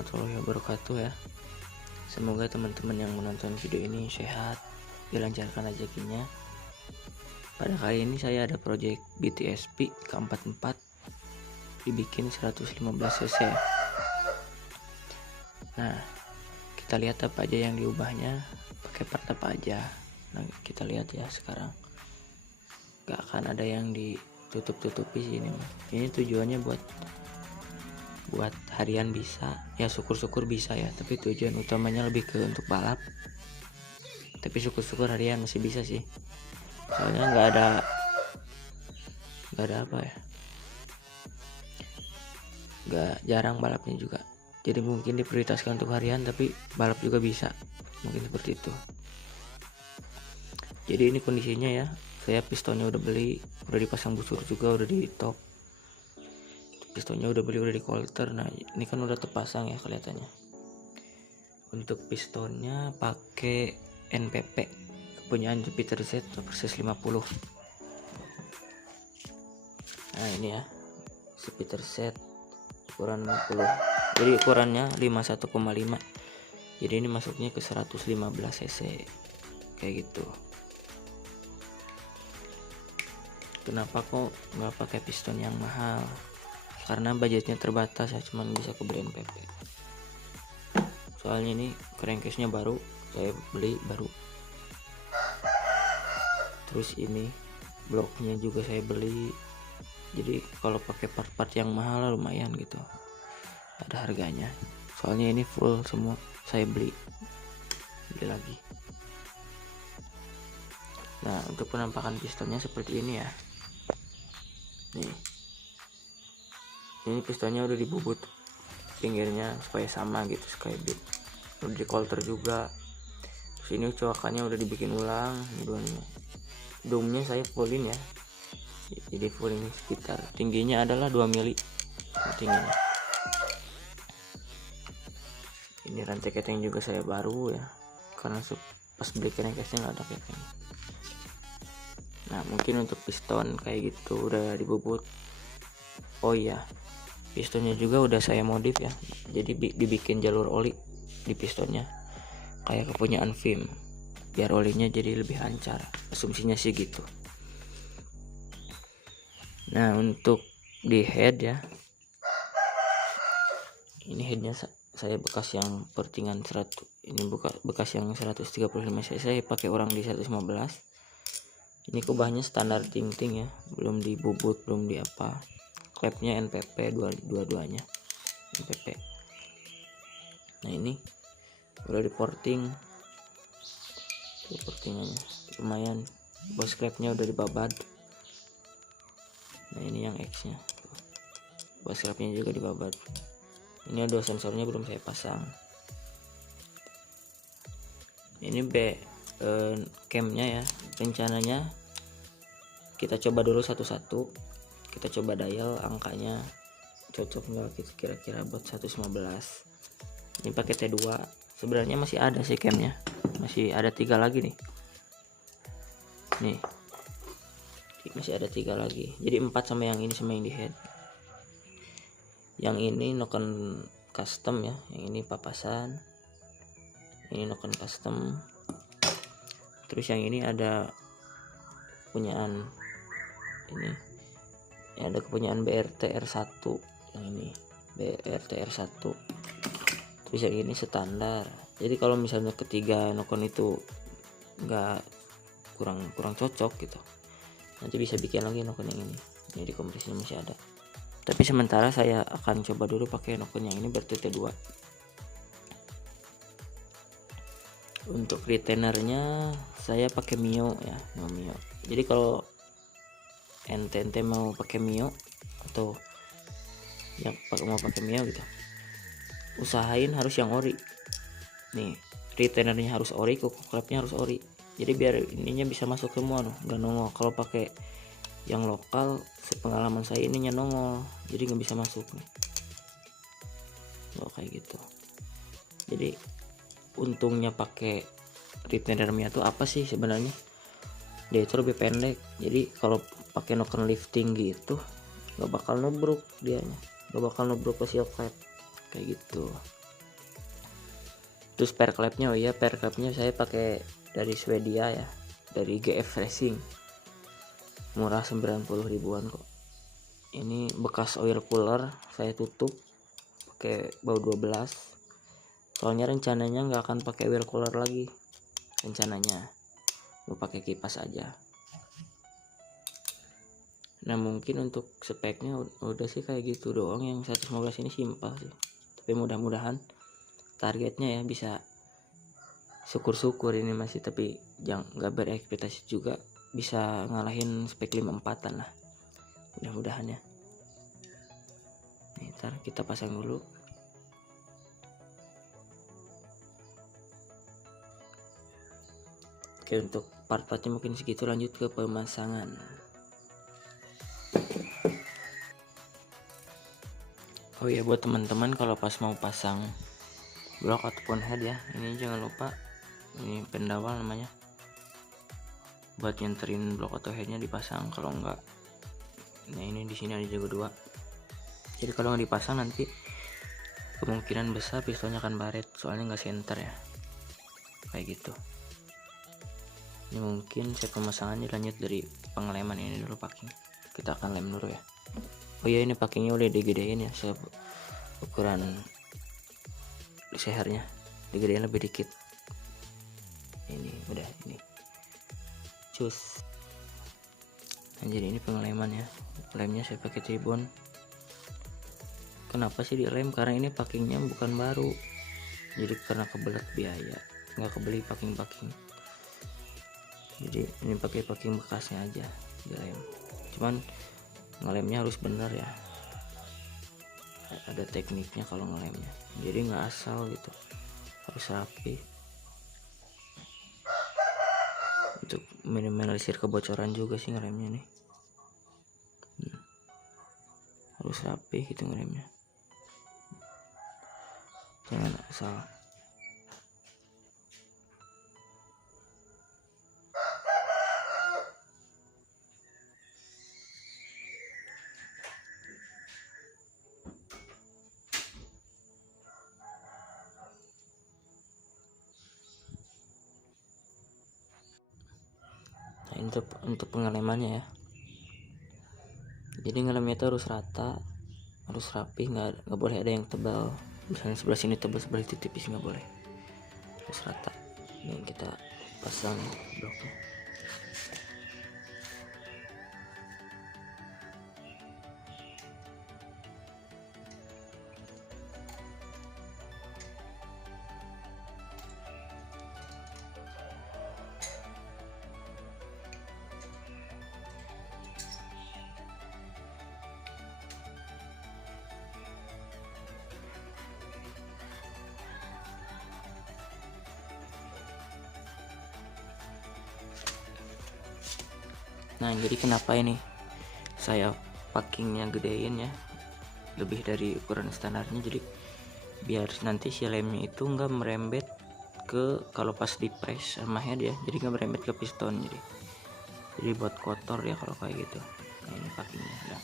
warahmatullahi wabarakatuh ya. Semoga teman-teman yang menonton video ini sehat, dilancarkan rezekinya. Pada kali ini saya ada project BTSP K44 dibikin 115 cc. Nah, kita lihat apa aja yang diubahnya, pakai part apa aja. Nah, kita lihat ya sekarang. Gak akan ada yang ditutup-tutupi sini. Ini tujuannya buat harian bisa ya, syukur-syukur bisa ya, tapi tujuan utamanya lebih ke untuk balap, tapi syukur-syukur harian masih bisa sih, soalnya nggak ada apa ya, nggak jarang balapnya juga, jadi mungkin diprioritaskan untuk harian tapi balap juga bisa, mungkin seperti itu. Jadi ini kondisinya ya, saya pistonnya udah beli, udah dipasang busur juga, udah di top, pistonnya udah beli, udah di coulter. Nah ini kan udah terpasang ya kelihatannya. Untuk pistonnya pakai NPP kepunyaan Jupiter Z persis 50. Nah ini ya Jupiter Z ukuran 50, jadi ukurannya 51,5, jadi ini masuknya ke 115 cc kayak gitu. Kenapa kok nggak pakai piston yang mahal? Karena budgetnya terbatas ya, cuman bisa kebeli NPP. Soalnya ini crankcase-nya baru, saya beli baru. Terus ini bloknya juga saya beli. Jadi kalau pakai part-part yang mahal lumayan gitu, ada harganya. Soalnya ini full semua saya beli lagi. Nah untuk penampakan pistonnya seperti ini ya. Nih, ini pistonnya udah dibubut pinggirnya supaya sama gitu, skybit udah di coulter juga. Terus ini coakannya udah dibikin ulang, domnya saya fullin ya, jadi full ini sekitar tingginya adalah 2 mili tingginya. Ini rantai keteng juga saya baru ya, karena pas beli crankcase-nya nggak ada keteng. Nah mungkin untuk piston kayak gitu udah dibubut. Oh iya, pistonnya juga udah saya modif ya, jadi dibikin jalur oli di pistonnya kayak kepunyaan Vim, biar olinya jadi lebih lancar, asumsinya sih gitu. Nah untuk di head ya, ini headnya saya bekas yang pertingan 100, ini bekas yang 135 cc, saya pakai orang di 115. Ini kubahnya standar ting-ting ya, belum dibubut, belum di apa. Klepnya NPP dua-duanya NPP. Nah ini udah di porting, portingannya lumayan, bos klepnya udah dibabad. Nah ini yang X nya, bos klepnya juga dibabad. Ini ada sensornya belum saya pasang. Ini camnya ya, rencananya kita coba dulu satu-satu, kita coba dial angkanya cocok nggak kira-kira buat 115. Ini pakai T2, sebenarnya masih ada sih camnya, masih ada 3 lagi nih, masih ada 3 lagi, jadi 4 sama yang ini sama yang di head. Yang ini noken custom ya, yang ini papasan, ini noken custom. Terus yang ini ada punyaan ini ya, ada kepunyaan BRT R1, yang ini BRT R1. Terus yang ini standar. Jadi kalau misalnya ketiga nokon itu nggak kurang cocok gitu, nanti bisa bikin lagi nokon yang ini. Jadi kompresinya masih ada. Tapi sementara saya akan coba dulu pakai nokon yang ini ber-T2. Untuk retainernya saya pakai Mio ya, Mio. Jadi kalau ente mau pakai Mio atau yang mau pakai Mio gitu, usahain harus yang ori. Nih retainernya harus ori, kuku klepnya harus ori, jadi biar ininya bisa masuk semua loh, nggak nongol. Kalau pakai yang lokal, sepengalaman saya ininya nongol, jadi nggak bisa masuk nih. Oh, kayak gitu. Jadi untungnya pakai retainer Mio tuh apa sih sebenarnya? Dia itu lebih pendek, jadi kalau pakai noken lifting gitu nggak bakal nubruk, dianya nggak bakal nubruk ke seal cap kayak gitu. Terus pair clamp-nya, oh iya, pair clamp-nya saya pakai dari Swedia ya, dari GF Racing, murah 90 ribuan kok. Ini bekas oil cooler, saya tutup pakai bau 12, soalnya rencananya nggak akan pakai oil cooler lagi, rencananya mau pakai kipas aja. Nah mungkin untuk speknya udah sih kayak gitu doang. Yang 115 ini simpel sih, tapi mudah-mudahan targetnya ya bisa, syukur-syukur ini masih, tapi jangan nggak berekspektasi juga bisa ngalahin spek 54an lah, mudah-mudahan ya. Nih, ntar kita pasang dulu. Oke, untuk part-partnya mungkin segitu, lanjut ke pemasangan. Oh iya, buat teman-teman kalau pas mau pasang blok ataupun head ya, ini jangan lupa, ini pendawal namanya, buat nyenterin blok atau headnya dipasang. Kalau enggak, nah ini di sini ada juga 2, jadi kalau nggak dipasang nanti kemungkinan besar pistolnya akan baret, soalnya nggak center ya, kayak gitu. Ini mungkin saya pemasangannya lanjut dari pengeleman ini dulu, packing kita akan lem dulu ya. Oh iya, ini packingnya udah digedein ya, ukuran lehernya digedein lebih dikit. Ini udah, ini cus. Nah, jadi ini pengeleman ya, lemnya saya pakai tribon. Kenapa sih dilem? Karena ini packingnya bukan baru, jadi karena kebelet biaya nggak kebeli packing, jadi ini pakai packing bekasnya aja dilem. Cuman ngelemnya harus bener ya, ada tekniknya kalau ngelemnya, jadi nggak asal gitu, harus rapi untuk minimalisir kebocoran juga sih ngelemnya nih. Harus rapi gitu ngelemnya, jangan asal. Nah, untuk pengelemannya ya, jadi ngelemnya itu harus rata, harus rapi, nggak boleh ada yang tebal, misalnya sebelah sini tebal sebelah itu tipis, nggak boleh, harus rata. Ini kita pasang bloknya. Nah, jadi kenapa ini saya packingnya gedein ya, lebih dari ukuran standarnya, jadi biar nanti si lemnya itu nggak merembet ke, kalau pas di press sama head ya, jadi nggak merembet ke piston, jadi buat kotor ya kalau kayak gitu. Nah, ini packingnya udah,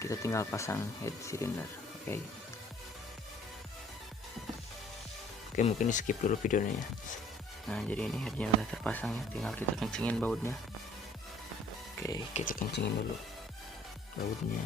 kita tinggal pasang head cylinder. Oke, mungkin di skip dulu videonya ya. Nah, jadi ini headnya udah terpasang ya, tinggal kita kencingin bautnya. Oke, kita kencingin dulu bautnya.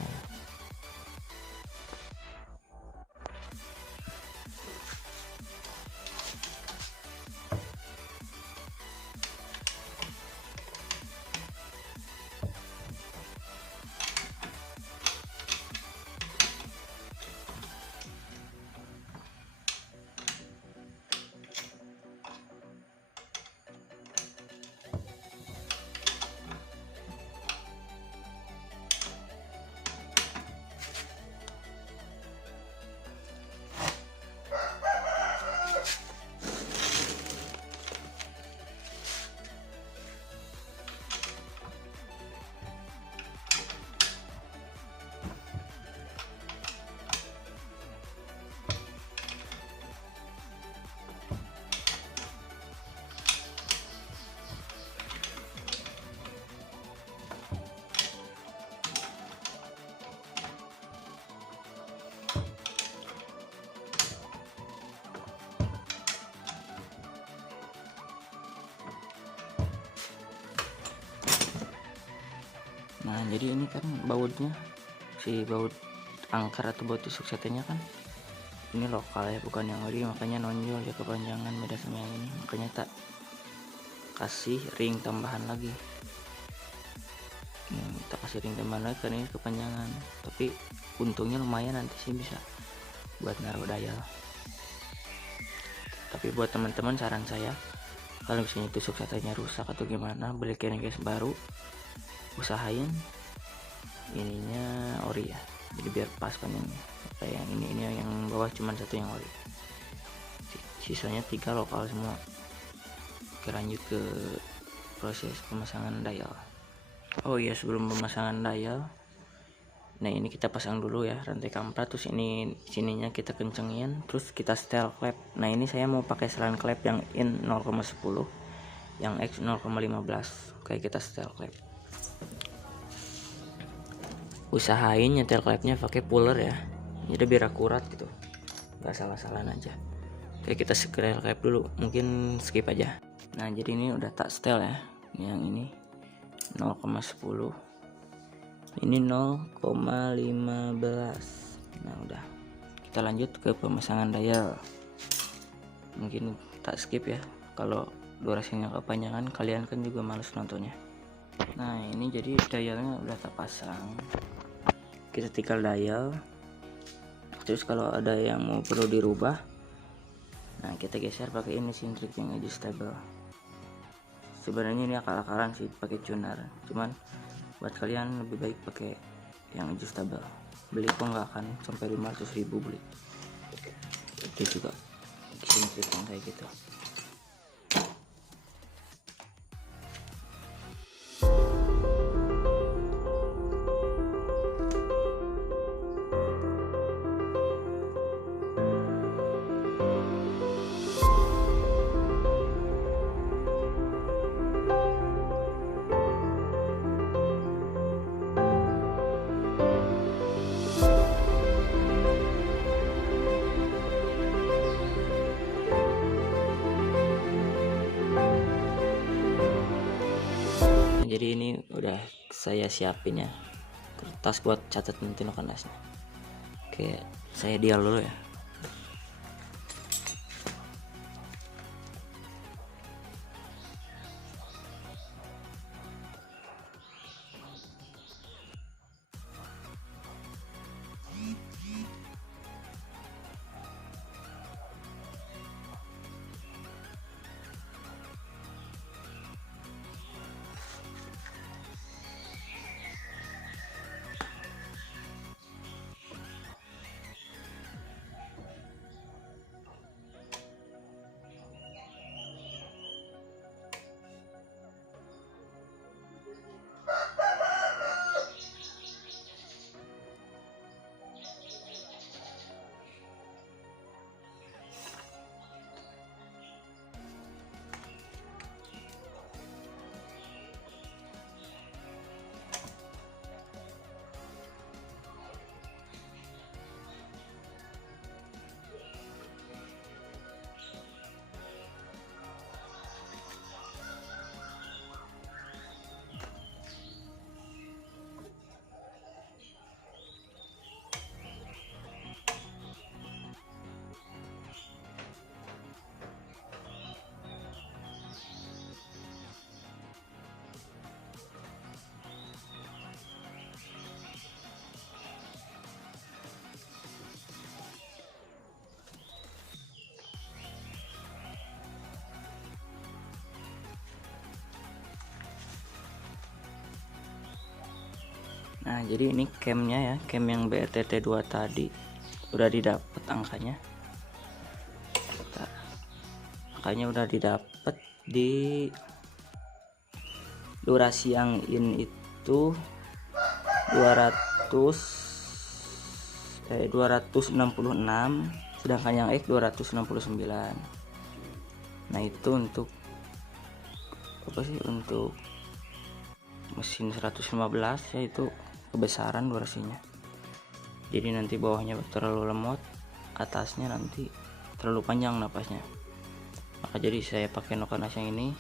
Nah jadi ini kan bautnya, si baut angker atau baut tusuk setenya kan ini lokal ya, bukan yang ori, makanya nonjol ya kepanjangan beda sama yang ini, makanya tak kasih ring tambahan lagi. Kita kasih ring tambahan lagi karena ini kepanjangan, tapi untungnya lumayan, nanti sih bisa buat naruh dial. Tapi buat teman-teman saran saya, kalau misalnya tusuk setenya rusak atau gimana, beli case baru, usahain ininya ori ya, jadi biar pas panjangnya. Kayak yang ini yang bawah cuma satu yang ori, sisanya 3 lokal semua. Oke, lanjut ke proses pemasangan dial. Oh iya, sebelum pemasangan dial, nah ini kita pasang dulu ya rantai kampret, terus ini sininya kita kencengin, terus kita setel klep. Nah ini saya mau pakai selang klep yang in 0,10, yang X 0,15. Kayak kita setel klep, usahain nyetel klepnya pakai puller ya, jadi biar akurat gitu, nggak salah-salahan aja. Oke, kita setel klep dulu, mungkin skip aja. Nah jadi ini udah tak setel ya, yang ini 0,10, ini 0,15. Nah udah, kita lanjut ke pemasangan dial. Mungkin tak skip ya, kalau durasinya kepanjangan kalian kan juga males nontonnya. Nah ini jadi dialnya udah tak pasang, kita tinggal dial. Terus kalau ada yang mau perlu dirubah, nah kita geser pakai ini sintrik yang adjustable. Sebenarnya ini akal-akalan sih pakai tuner, cuman buat kalian lebih baik pakai yang adjustable. Beli kok nggak akan sampai 500.000 beli, itu juga sintrik yang kayak gitu. Jadi ini udah saya siapin ya kertas buat catat nanti nokanasnya. Oke, saya dial dulu ya. Nah jadi ini camnya ya, cam yang BRTT 2 tadi udah didapat angkanya. Angkanya udah didapat di durasi yang in itu 266, sedangkan yang X 269. Nah itu untuk apa sih, untuk mesin 115 ya, itu kebesaran durasinya. Jadi nanti bawahnya terlalu lemot, atasnya nanti terlalu panjang napasnya. Maka jadi saya pakai nokanas yang ini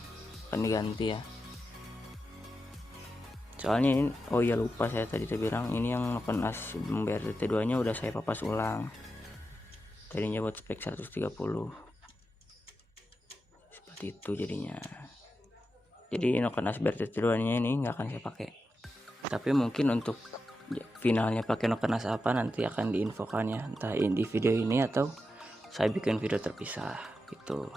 akan diganti ya, Soalnya ini, oh iya lupa saya tadi bilang, ini yang noken as BRT2 nya udah saya papas ulang. Tadinya buat spek 130 seperti itu jadinya. Jadi noken as BRT2 nya ini nggak akan saya pakai, tapi mungkin untuk finalnya pakai noken as apa nanti akan diinfokan ya, entah di video ini atau saya bikin video terpisah gitu.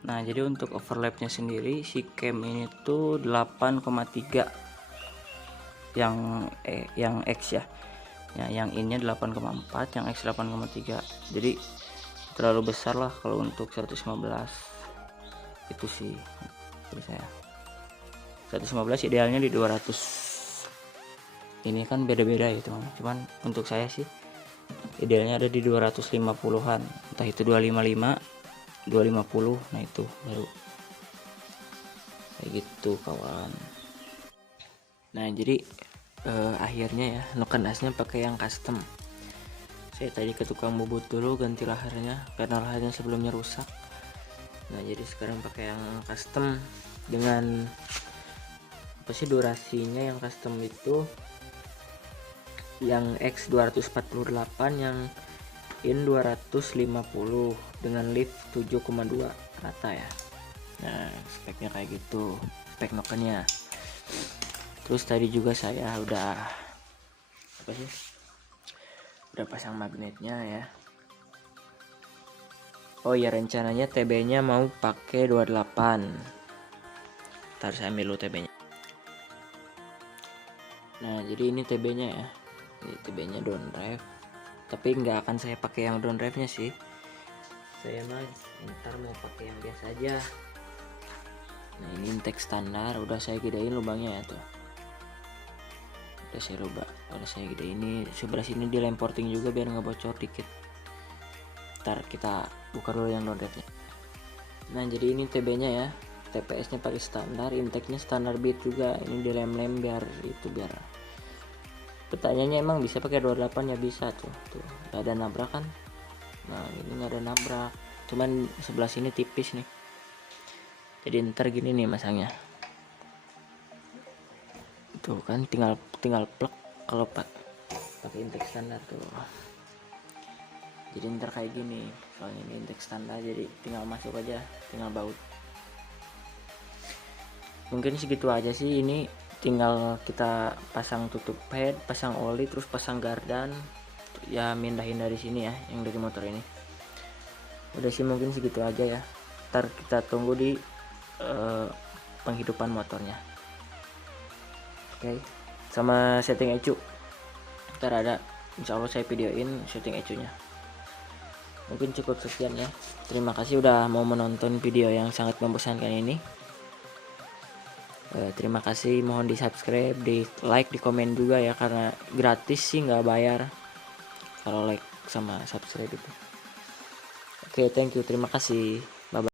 Nah jadi untuk overlapnya sendiri si cam ini tuh 8,3 yang X ya, yang innya 8,4, yang X 8,3, jadi terlalu besar lah kalau untuk 115 itu sih menurut saya. 115 idealnya di 200, ini kan beda-beda ya teman, cuman untuk saya sih idealnya ada di 250-an, entah itu 255 250, nah itu baru kayak gitu kawan. Nah jadi akhirnya ya noken asnya pakai yang custom. Saya tadi ke tukang bubut dulu ganti laharnya karena laharnya sebelumnya rusak. Nah jadi sekarang pakai yang custom dengan apa sih durasinya, yang custom itu yang X 248, yang in 250 dengan lift 7,2 rata ya. Nah speknya kayak gitu, spek nokennya. Terus tadi juga saya udah pasang magnetnya ya. Oh ya, rencananya TB nya mau pakai 28. Ntar saya ambil dulu TB nya. Nah jadi ini TB nya ya, ini TB nya down drive, tapi nggak akan saya pakai yang down drive nya sih, saya mah ntar mau pakai yang biasa aja. Nah ini intake standar udah saya gedein lubangnya ya tuh, udah saya gedein. Ini sebelah sini di lem porting juga biar nggak bocor dikit. Ntar kita buka dulu yang down drive nya. Nah jadi ini TB nya ya, TPS nya pakai standar, intake nya standar bit juga. Ini di lem biar pertanyaannya emang bisa pakai 28 ya, bisa tuh gak ada nabrak kan. Nah ini nggak ada nabrak, cuman sebelah sini tipis nih, jadi ntar gini nih masangnya tuh kan, tinggal plug kalau pakai intake standar tuh. Jadi ntar kayak gini, soalnya ini intake standar jadi tinggal masuk aja, tinggal baut. Mungkin segitu aja sih, ini tinggal kita pasang tutup head, pasang oli, terus pasang gardan ya, mindahin dari sini ya yang dari motor ini. Udah sih mungkin segitu aja ya, ntar kita tunggu di penghidupan motornya. Oke, sama setting ECU ntar ada, insya Allah saya videoin setting ECU nya. Mungkin cukup sekian ya, terima kasih udah mau menonton video yang sangat membosankan ini. Terima kasih, mohon di subscribe, di like, di komen juga ya, karena gratis sih, nggak bayar kalau like sama subscribe itu. Oke, thank you, terima kasih.